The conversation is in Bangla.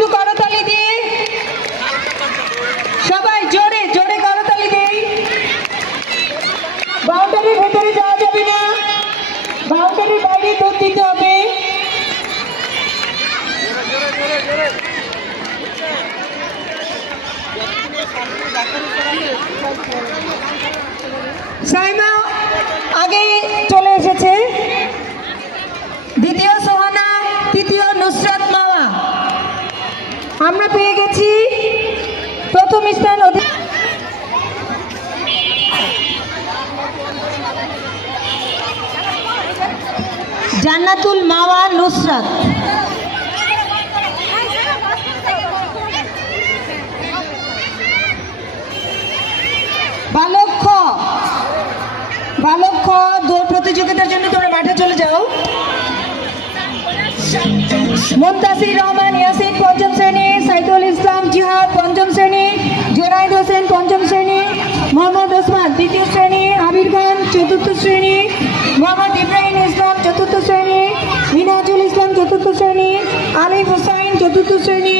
একটু করতালি দিয়ে, সবাই জোরে জোরে করতালি দেই। বাউন্ডারির ভেতরে যাওয়া যাবে না, বাউন্ডারির বাইরে দৌড় দিতে হবে। সাইমা আগে চলে এসেছে, দ্বিতীয় সোহানা, তৃতীয় নুসরাত মাওয়া। আমরা পেয়ে গেছি প্রথম স্থান জান্নাতুল মাওয়া নুসরাত। বালক দৌড় প্রতিযোগিতার জন্য তোমরা মাঠে চলে যাও। মুনতাসির রহমান ইয়াসিন পঞ্চম শ্রেণী, সাইদুল ইসলাম জিহাদ পঞ্চম শ্রেণী, জোনায়েদ হোসেন পঞ্চম শ্রেণী, মোহাম্মদ ওসমান তৃতীয় শ্রেণী, আবির খান চতুর্থ শ্রেণী, মোহাম্মদ ইব্রাহিম ইসলাম চতুর্থ শ্রেণী, মিনাজুল ইসলাম চতুর্থ শ্রেণী, আলিফ হোসাইন চতুর্থ শ্রেণী।